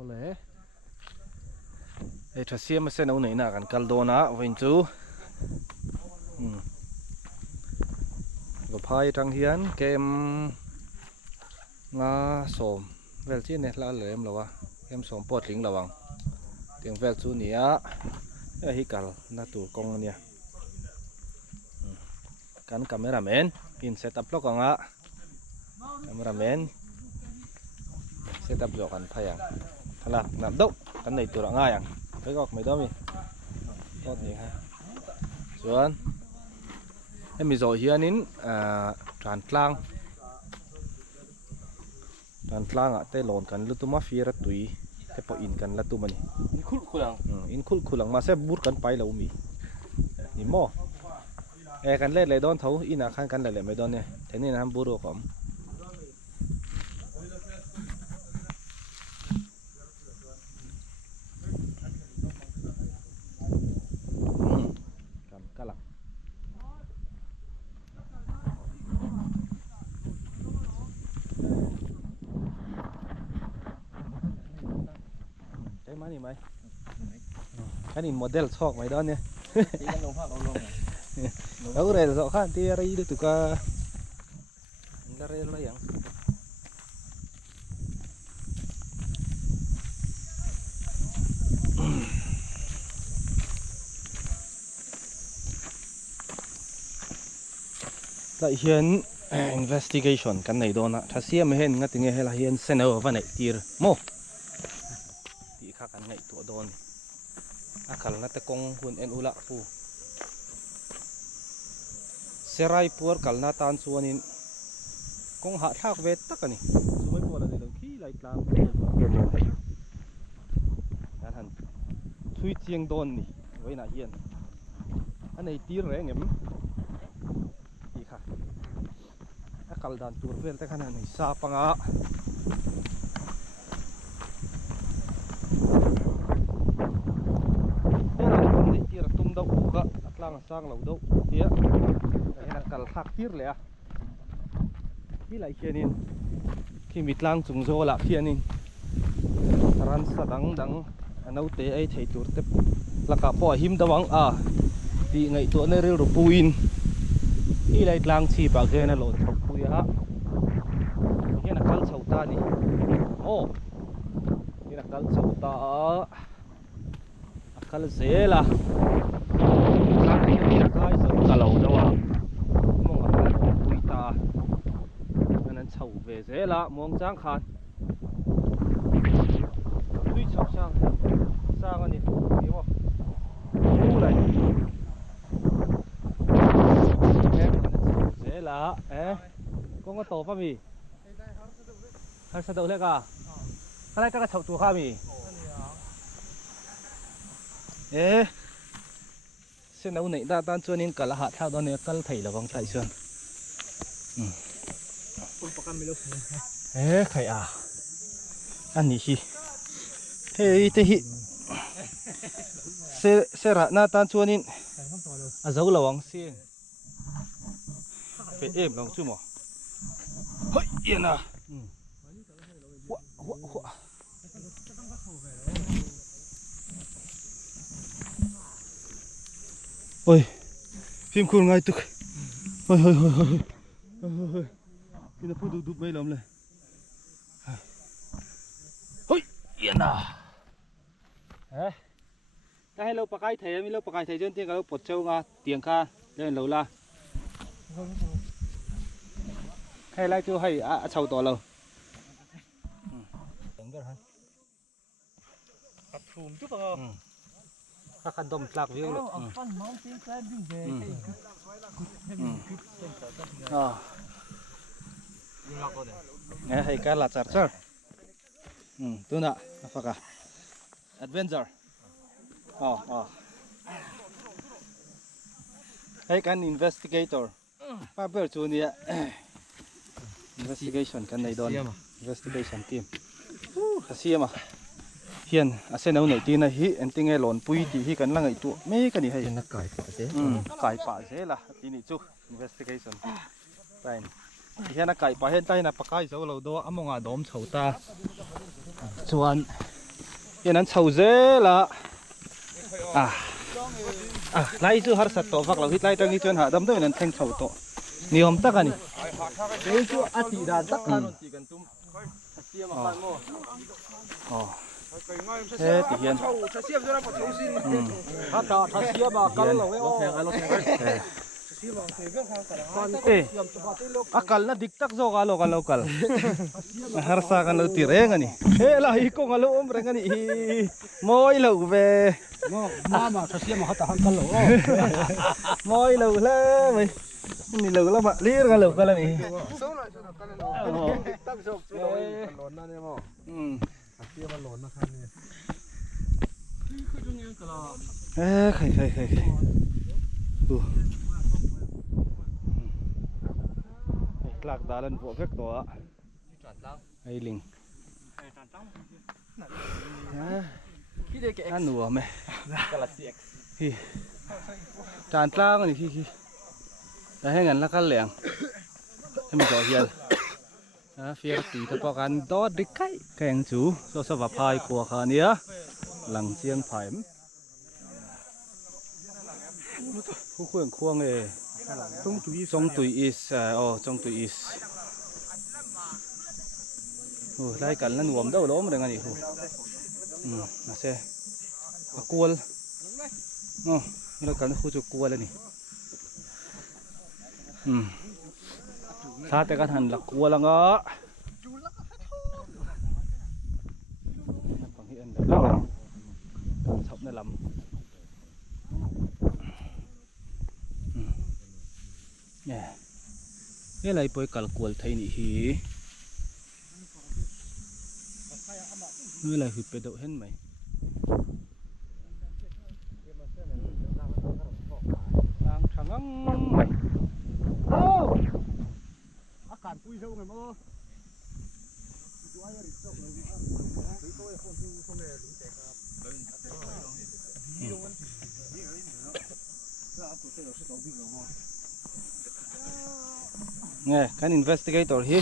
ole e thasia ma se no nei na kan kaldona wain chu go phai tang hian kem nga som vel chi ne la lem lawa kem som pot ling lawang tiang vel chu nia hi kal na tur kong ania kan cameraman in setup lo kanga cameraman setup jo kan phayang thala nam dau kan nei tur anga yang cái gọc mấy đó mi tốt nhỉ ha chuan em mi rồi hiền nín tràn tlang ạ tê lon kan lu tu ma phía ra tui te po in kan la tu mani in khul khulang ma se bur kan pai lo mi ni mo e kan le don thau ina khan kan le mai don ne thế nên ham bur ro kom mày mày cái này model sọc mày đó nè đâu rồi sọc khác thì đây được tụi ca ra đây là yang tại hiện investigation cái này đó nè thà xem mà hiện ngay tiếng nghe là hiện center và này tiệt mo kan ngai tu don akal na te kong hun en ula pu serai pur kal na tan chuanin kong ha thak ve tak ani sumai pola ni long khi lai tlang kan han thui chiang don ni weina hian anei tir re ngem i kha akal dan tur vel te khan ani sa panga lang sang lau đâu tía cái là cල් khạc tiết lẽ khi lại khianin khi mít lang chúng zo lạc khianin ran sa đắng nấu tế ấy thấy chuột tiếp là cả bỏ him đawang vì ngày tuổi này rêu puin khi lại lang chỉ bảo cái này lột thọc pui á cái là cල් sầu ta đi cái là cl sầu ta cl dễ là cái sự cả lầu đâu mong là bụi ta nên chầu về dễ là mong tráng khăn tuy chọc sang anh đi hiểu không u này em dễ là con có tổ pháp gì hay sao đâu thế cả cái này các chậu chùa kha gì sẽ nấu nấy ta tan cho nên cả là hạt theo đó này cắt thảy là vòng thảy xương khải ăn gì chi thế thế hi sẽ ra na tan cho nên dấu là vòng xiên phải êm lòng chứ mà hơi yên ôi phim khuôn ngay tức ôi cái nó phụ đục mấy lắm này ôi yên ta hay lâu bạc ai thấy mình lâu bạc ai thấy trên tiếng cái bột trâu nga tiếng kha lên lâu la hay lại chưa hay chầu to lâu các khăn đông lạc viếng được nghe hay cái là chặt chặt tu nè phải cả adventure hay cái investigator Paper chu nè investigation cái này đòn investigation team cái gì mà hiền sẽ nấu nổi tin này hi anh tiếng nghe lon pui thì hi cần là ngày tụ mấy cái này hay nó cải phá thế là tin này chú investigation đây hiền nó cải phá hiện tại là phá cái dấu lâu đó among đom chầu ta chuan yên anh sầu dễ là lấy chú har sát tổ phật là hít lấy trang đi chuyên hạ đâm tới nên thanh sầu tổ nhiều hôm tắc anh đấy chú ăn thì đàn tắc ăn thì cần tum thế thì hiền thà xia bà cắn lẩu ấy akal na diktak zo kalo kal harsa kan lo tireng ani he la hi ko ngalo om reng ani moi lo ve mà thà xia mà họ ta cắn lẩu moi lo la mày ni lo la ba lir kan lo kal ani tắc dọc rồi lộn na em thà xia mà lộn na khăn nè khai lạc đá lên vỗ phép đó hay linh ăn nùa mày khi tràn trăng này khi đã hay ngắn là cắt lẻngให้มันจ่อเฮียนเฟียร์ตีตะปอกันดอดดิไก่แกงจูโซสวับพายกัวขาเนี้ยหลังเชียงไผ่ผู้ควงควงtrong tuổi is trong tuổi is lại cảnh là nuông đâu đó mà đang ăn gì là xe cuốn nó cảnh khu chụp cuốn lên nè sát cái căn hành là cuốn là ngó còn hiện là sọc này lắm cái này bơi cào cuốn thấy nị hí cái này hụt bể đậu hết mày đang thằng mày cản cùi sâu này mơ nghe cái investigator hi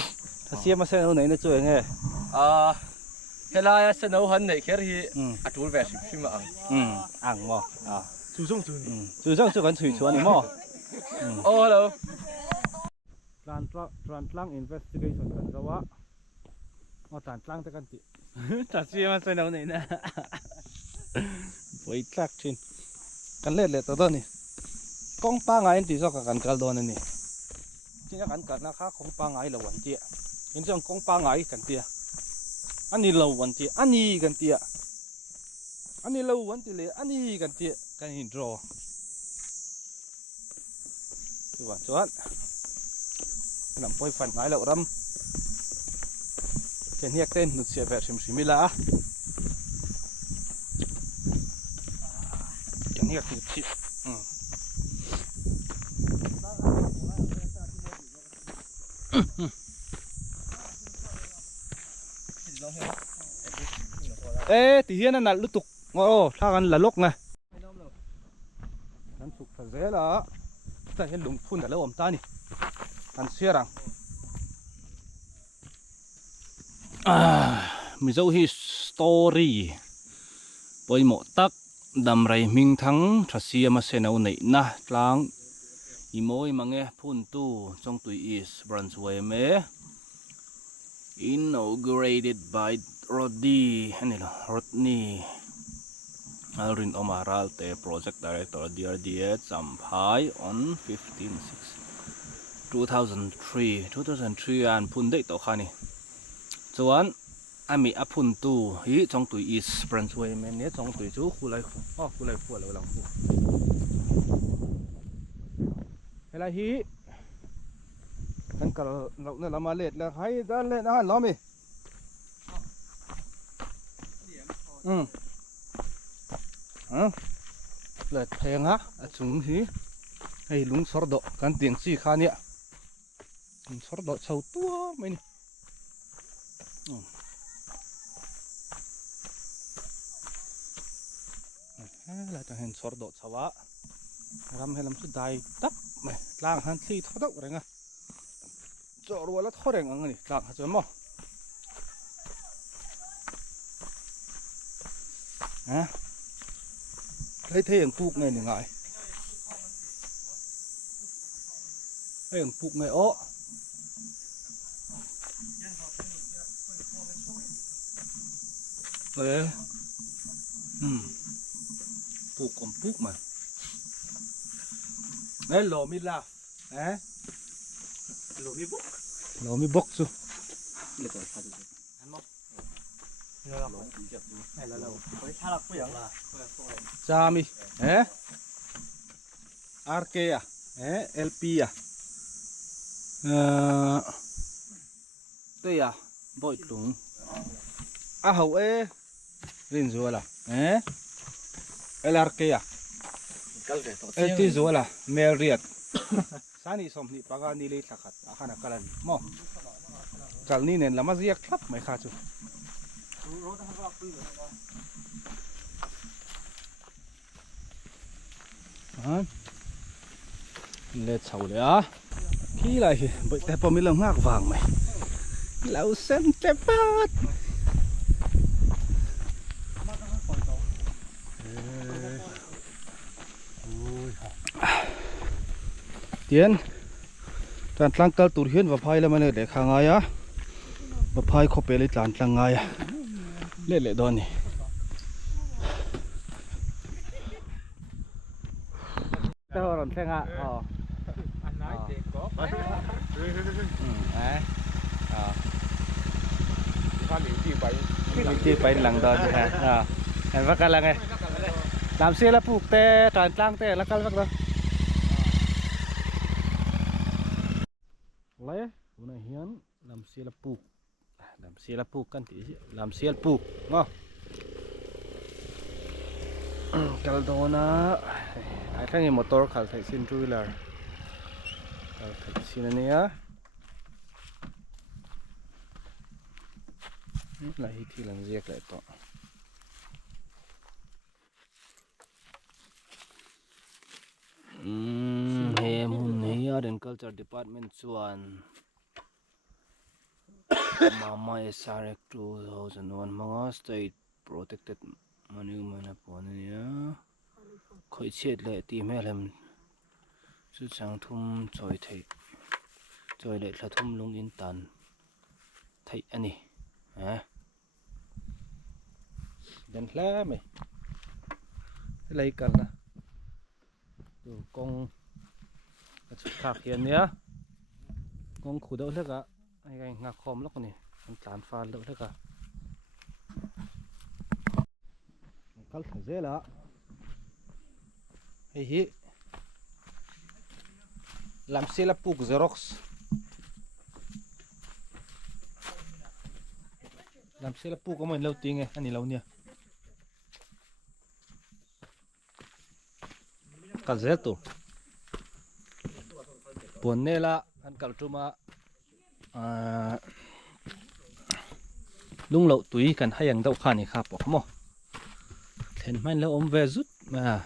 thà xia mà xem đâu này nó chơi nghe hiện nay sẽ nấu hơn này khi thì ăn về phim mà ăn mò chú dung chú cho con thủy chuột này mò hello tràn trăng investigation cần đâu á tràn trăng tới cần chị thà xia mà xem đâu này nè với trắc trên cần lên lên tới này con pa ngay thì sao cả cần cả đồ này nè chỉ là cần cả khác con pa ngay là vấn đề nhưng trong con pa ngay cần tiền anh đi lâu vấn đề anh đi cần tiền anh đi lâu vấn đề anh đi cần tiền cần hình rò chuan làm bôi phần ngay lậu râm cái nhạc tên nút xe vẹt xìm xìm lá cái nhạc nút xìm ê thì hiên là lút tục ngô thang ăn là lốc này ăn sụp phải dễ là ta hiên lùng phun là lâu ẩm ta nè ăn xia rằng mình dâu hi story bôi mộ tắc đầm rầy minh thắng thà xia mà xe nào nảy na lang imoi mange phun tu trong tuổi is Brunswick me inaugurated by Rodney Alrin Omaral te project director DRDA Champhai on 2003 an phun dei to khani chuan ami a phun tu hi trong tuổi is Brunswick me ne trong tuổi chu khulai fu lo lang fu helai hi kan kal lo na lama let la hai dan le na lo miเลยแทงฮะจุงฮีให้ลุงสอดดอกกันเตียงซี่ขาเนี่ยลุงสอดดอกเช่าตัวไม่นี่แล้วจะเห็นสอดดอกชาวะรำให้ลำสุดได้ตับไม่ล่างหันซี่ทอดดอกอะไรเงี้ยจ่อรัวแล้วทอดแรงอังนี่ล่างหาจนมั้ง hả thấy thế anh puk này ngại thấy anh puk này ó đấy puk còn puk mà đấy lò mi la đấy lò mi bốc chứ cha mi RK à LP à đây à bội lủng à hậu rin rồi là LRK à LT rồi là Marriott sani som ni paga ni le thakat akhana kalan mo kalni nen lama ziak thap mai kha chu le chau le a khi lại bởi tay po mi lông ngạc vàng mày lão xem đẹp bát tiến tràn trăng cal tụt hiên và phai là mình để khang ai á và phai khó bể lấy tràn trăng ai lệ lệ đòn này tao làm xe ngã đi bay lằng đòn ha em vác cái lằng này làm xe là phục tê tràn trăng tê là cal vác đó lấy hôm nay hiến làm xe là phục căn tí làm xe là phục ngon cái đó na ai thấy người motor khởi thấy xin chui là thấy xin này á lại thì làm gì lại to hem hôm nay ở đến culture department chuan mama SRX 2001 mga state protected manu mana pon nia khoi chet le ti melem chu chang thum choi thei choi le thla thum lung in tan thei ani ha den hla mai lấy cần na tu kong chu thak hian nia kong khu do hleka ai ngak khom lok ni an tlan fal do hleka kal thazela hi làm xe là puk Xerox làm xe là puk có mình lâu tiếng nghe anh lâu nha kal zel tu buồn nè là anh kal truma lung lậu túi cần hay hàng đậu khăn này khap bọc mò then mai lâu ôm về rút mà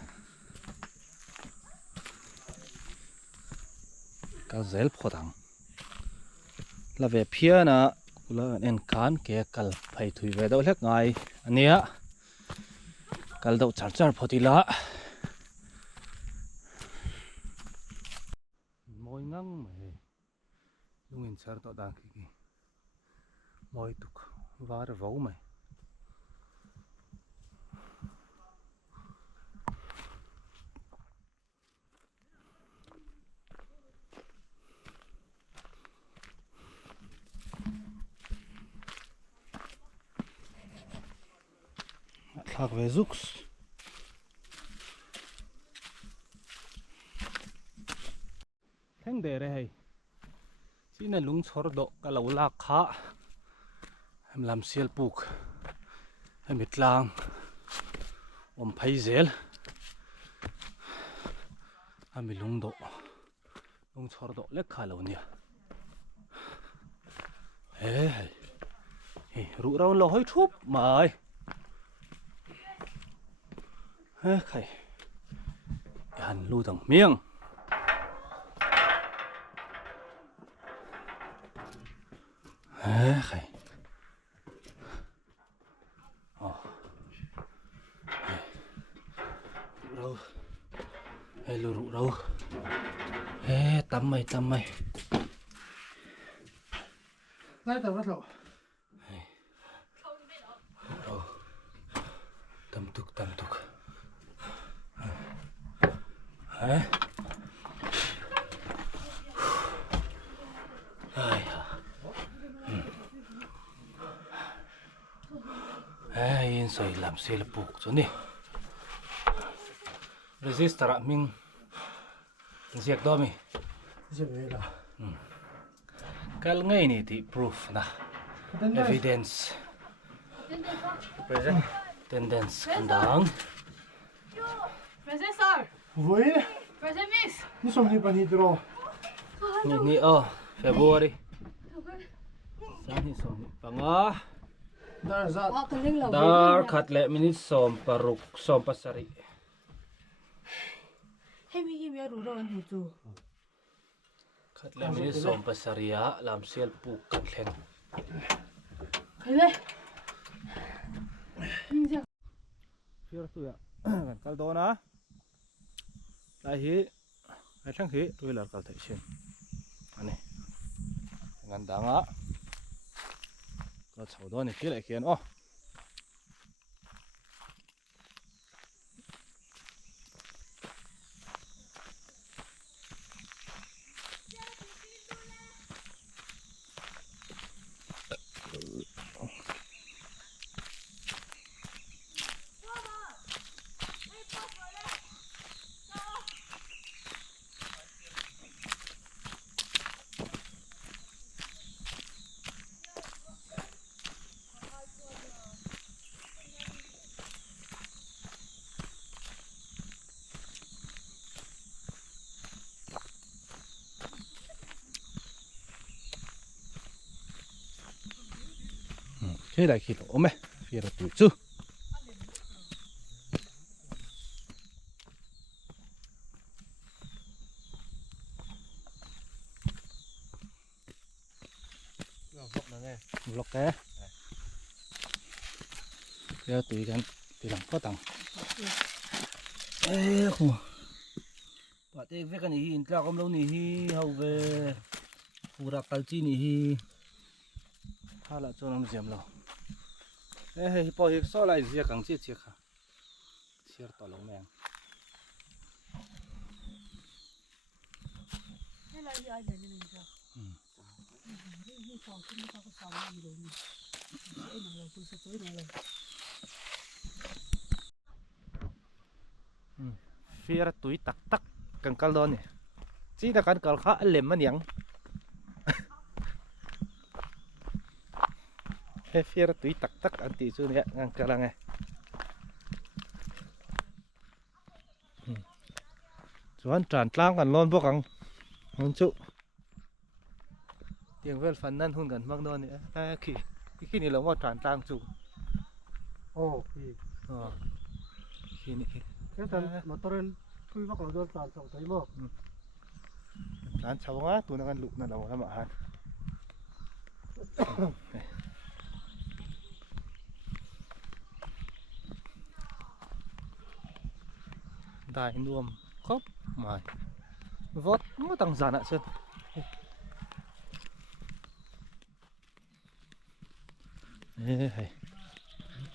cái zel phô thằng là về phía na là en can cái cal phải thui về đâu hết ngay anh nhá cal đậu char char phô thì lá mồi ngang mày lung in char tao đang cái mồi tuk var vau mày thạc về rux thanh đề đây chỉ là lúng xót độ cả lẩu lạc khá em làm xiên buộc em bịt lang om phay zel em bị lúng độ lúng xót độ lek khá lẩu nhỉ ê rủ rau lẩu hơi chúp mà ơi khai hàn lưu thằng miếng khai hay lù rủ đâu tắm mày Lại tao bắt lộ. đâu tầm tục đấy yên soi làm xe là buộc cho nè register ạ mình diệt đó mi Gì vậy là? cái ngay này thì proof na evidence present attendance kandang Present sir. Vui. Present miss. Ni som ni pani dro. ni February sani som panga Dar zat. Wa kan ling lo. dar khat le minute som paruk som pasari Hemi ya ru ro an hu chu. khat le minute som pasaria lam sel pu kat len Khale. phía tu ya kan kal do na lai hi ai thang hi tu lar kal thai chen ani ngan danga ko chau do ni ki lai khian thế lại khi ôm mẹ phía là tuổi chứ lọc cái phía tuổiกันtuổi làm có tặng ê khổ bạn ấy với cái này in ra không lâu này hầu về phụ đặc tài chi này ha là cho nó giảm lâu ê bỏ hết số lại gì càng chết chết hả chết tao lông mèng Hay là ai để lên cho. Ni phòng cái nó có phòng gì rồi. Cái này là tôi sẽ tới này rồi. phía túi tắc tắc càng cao đó nè chỉ là càng cao khá lềm mà nhàng phía túi tắc tắc anh tí chú nè ngang cả là nghe chuẩn tràn langกัน lon พวกกัน hôn chú tiếng vel phần nan hôn gần mang đó nè khi này là một tràn lang chú Oh, ki. khi này Cái tan motoren kui bắt lo do tan song thấy mo. tràn cháu á tụi nó ăn lụt nó đâu lắm mà han đại nuông khóc mày vót nó tăng giàn ạ chân ê hay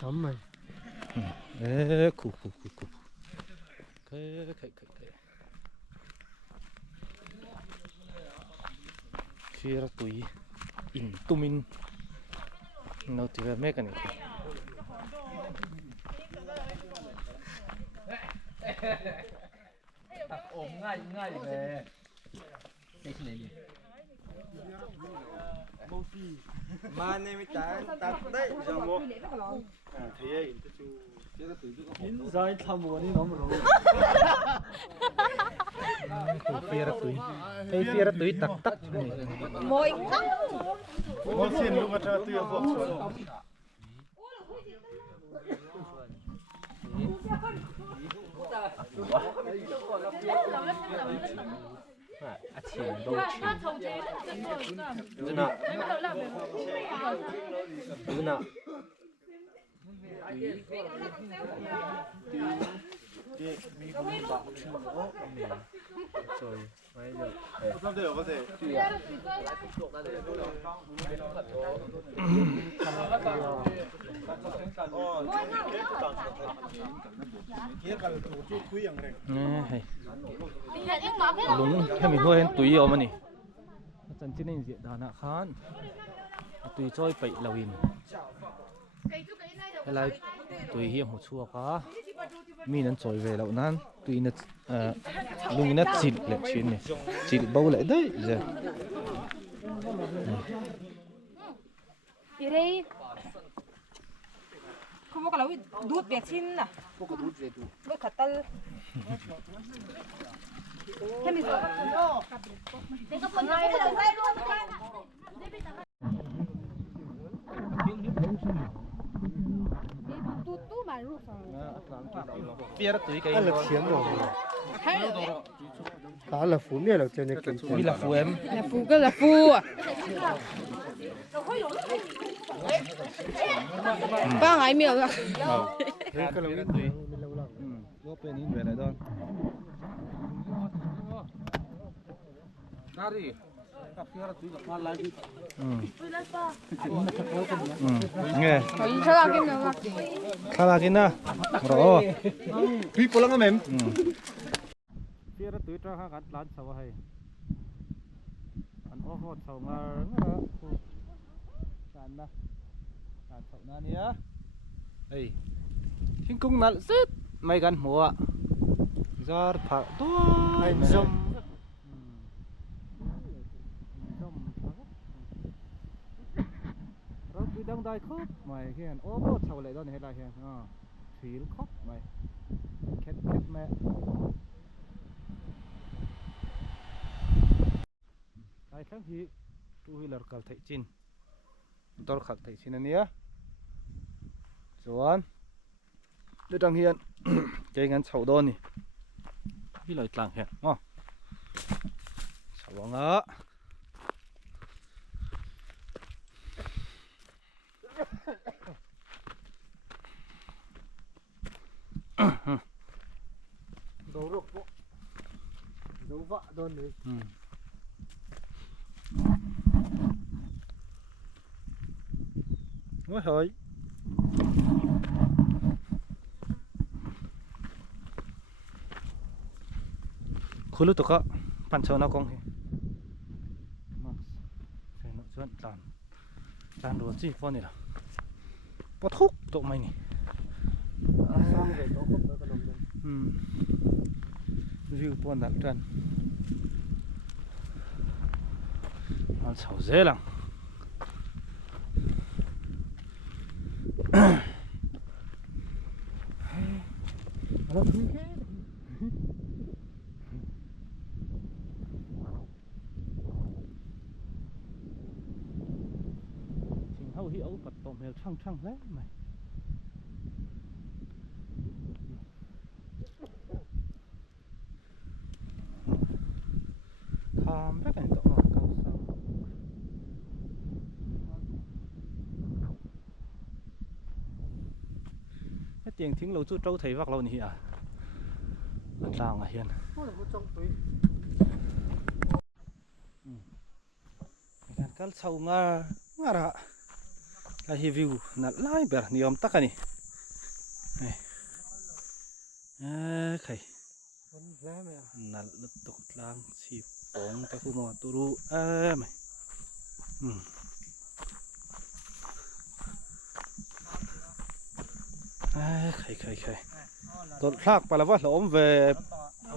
Tắm mày. ê khủ cái khi ra tụi in tumin nó thì về mấy cái này ôm ngay về cái này Mà này mới tát đấy, giờ mo. Thế ấy, in rồi tham muốn đi nó mà rồi phía ra tụi tắc tắc Môi tắc. mo xin lúc mà cho tôi vô xuống. tiền đâu Thế nào? Thế nào? Không thể có thể. nè hay lúng hay mình nuôi túi yêu mà nè chân trên này diện đàn hạ khán túi trôi bậy lầu in hay là túi hiểm một xua quá mi nên trôi về lậu nan túi nó lùng nó chịt lại chuyện này chịt bao lại đấy giờ Đi đi. Không có cái lối đút bẹt xin à? Đút khát tơ. Thế mình rồi. Để có phần này là đây luôn. Tu mà rút rồi. bia đó túi cái ăn là chiếm rồi đó là phú miệng là trên này kiểm tra mi là phù em Là phù cơ là phù à? Ba ngày miệng rồi. thế cái là túi có bên in về lại đó Nari. nghe Rồi sao ra kim nữa? khá cái na rõ Pi pulang em. bia đó túi cho hai gắn lán sầu hay ăn ô hột sầu ngà đàn na đàn sầu na nia ấy thiên cung nặn sét mày gần mùa giờ phá tua anh zoom rồi cứ đang đai khóc mày hiện ô hột sầu lại đó này là hiện thủy khóc mày khét khét mẹ ai tháng hi tu hi lar kal thai chin tor khak thai chin ania chuan le tang hian ke ngan chho don ni hi loi tlang he ngo chawanga đồ rục bộ dấu vạ đơn đấy ngồi thôi khulu to ka pan chona kong he max sai no chuan tan ro chi phone ni la pothuk to mai ni xong rồi có khúc nữa còn nằm view point that trần ăn sầu dễ lắm nó khí thế chính hậu hiệu bật tổng hiệu trăng trăng đấy mày tham rất là tổng hợp cao sao cái tiếng tiếng lâu chút trâu thấy vạc lâu nhỉ à ăn làng à hiền có là có trong túi kan kal chau nga ngara la hi view na lai ber niom takani này khai vẫn rẻ mày na lut tok lang si pong ta ku mo turu mày khai tot thak pala wa hlom ve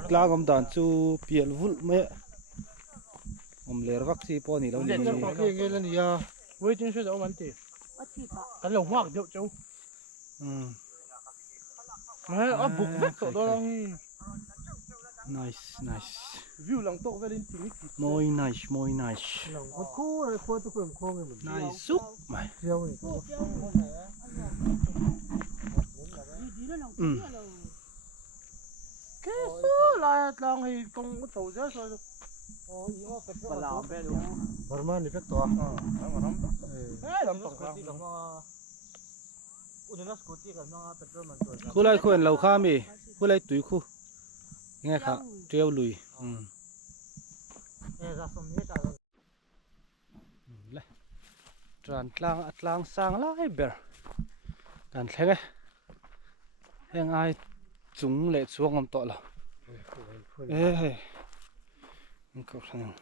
tlang om dan chu pial vul me om ler vak si po ni lo ni có cái nghe lên ya Với chính sách đó mình thì cái lồng hoa điệu châu. Mà ở bục vết tổ đó nice view lòng tổ về đến thì moi nice lòng có khô rồi khô tôi cũng khô mình nice sup mày riêu này cái số là lòng thì công cái tổ giá rồi. và làm bên luôn varman thì biết to Làm tổng cái khu lại khuyên lầu kha mi khu lại túi khu nghe khá treo lùi lại tràn tlang sang lại bèr đàn thế nghe em ai chúng lệ xuống ngầm tọa là ê cậu thằng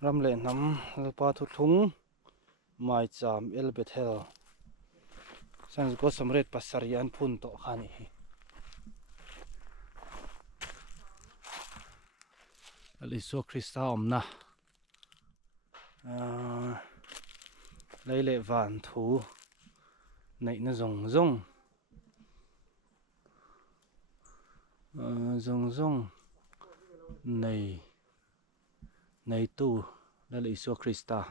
ram lệ nắm pa thu thúng mai cham elbet hell sang có samret pasarian phun to khani aliso krista omna lấy lệ vạn thú này nó rồng rồng rồng này này tu là aliso krista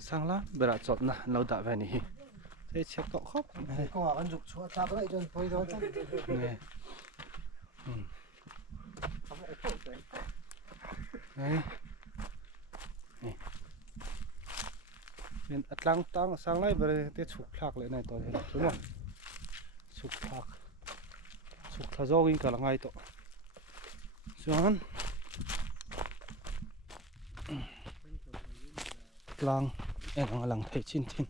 sang lắm berat chọn na lâu đã về nè thế check cọ khóc có ăn dục chua ta lại cho phơi đó nè này nên atlang tang sang lại về thế chụp lạc lại này tôi thấy đúng không chụp lạc jogging cả là ngay to xuống lang em lang thấy chín chín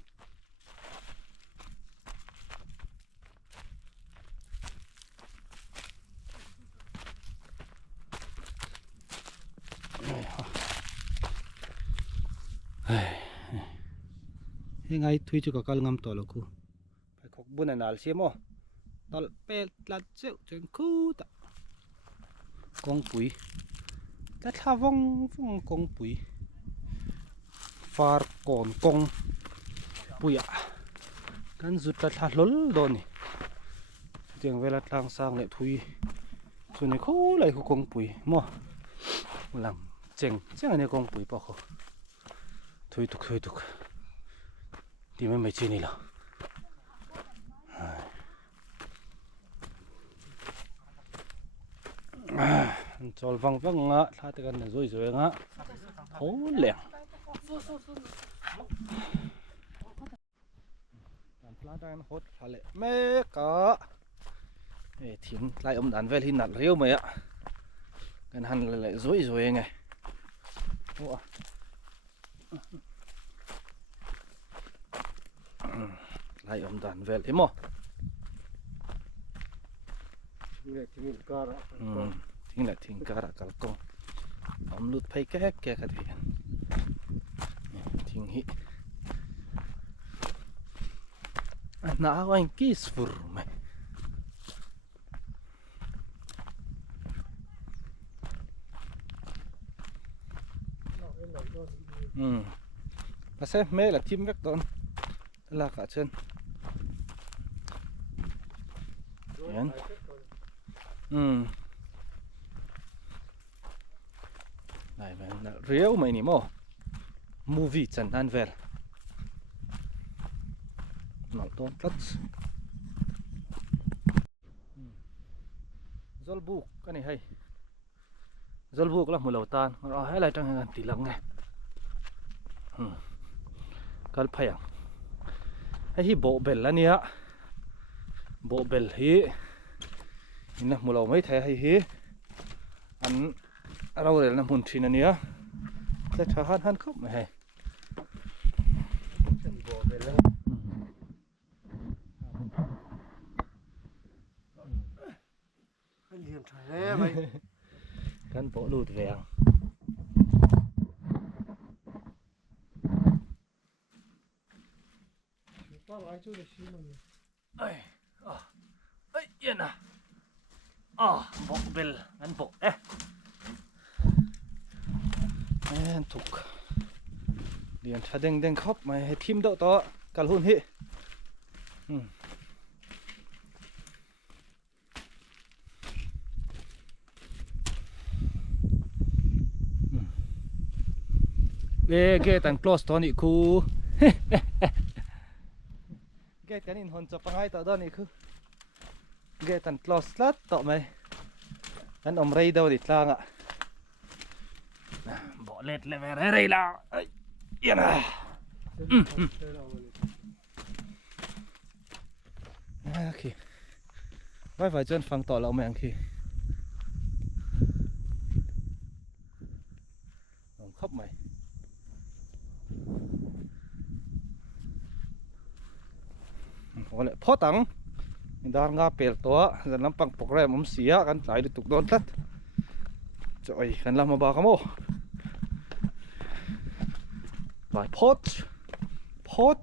ngay thui cho cả cal ngam to là cu phải khóc buồn là xem ô tao pe lát rượu trên cu ta con bụi ta tha vong con bụi far còn con bụi à kan rút ta tha lol đó nè tiếng về là lang sang lại thui thui này khô lại con bụi mo làm chèn này con bụi bao khô thui tục đi mấy chuyện này là tròn văng ngã tha tới gần rồi ngã hố lẻng đàn pla đang hốt phá lệ mê cả thím lại ông đàn về thì nạt riêu mày ạ gần hằn lại rồi nghe lại ông đàn về thế mò thình lại thình cả cả con ông lút phải cái cái gì thình hị nào anh kiss for me xem mê là chim vector là cả chân này về réo mày nỉ mò movie chân ăn về nó tôn tất dol buk cái này hay dol buk là một lẩu tan rồi hay là trong hàng tỷ lăng này cái phải à hay hi bộ bel là nia bộ bel hi ina một lẩu mấy thế hay hi ăn rau này là muốn chín anh nia sẽ cho han khóc mày hay căn bộ lụt về ấy yên à bộ bel ăn bộ thục liền thà đen khóc mày hay thím đậu to cả hôn hệ ghê tàn close to nị khu ghê tàn in hồn cho pangai tao đó nị khu ghê tàn close lát tao mày anh om rây đâu đi lang ạ bỏ lết lên về đây là yên à ok vai phải chân phẳng tỏ lão mèng khi khóc mày có lẽ phó tăng đang ngã bèo toa dân làm bằng program ông xía kan lại được tục đón tắt trời kan làm mà bà camo vài pot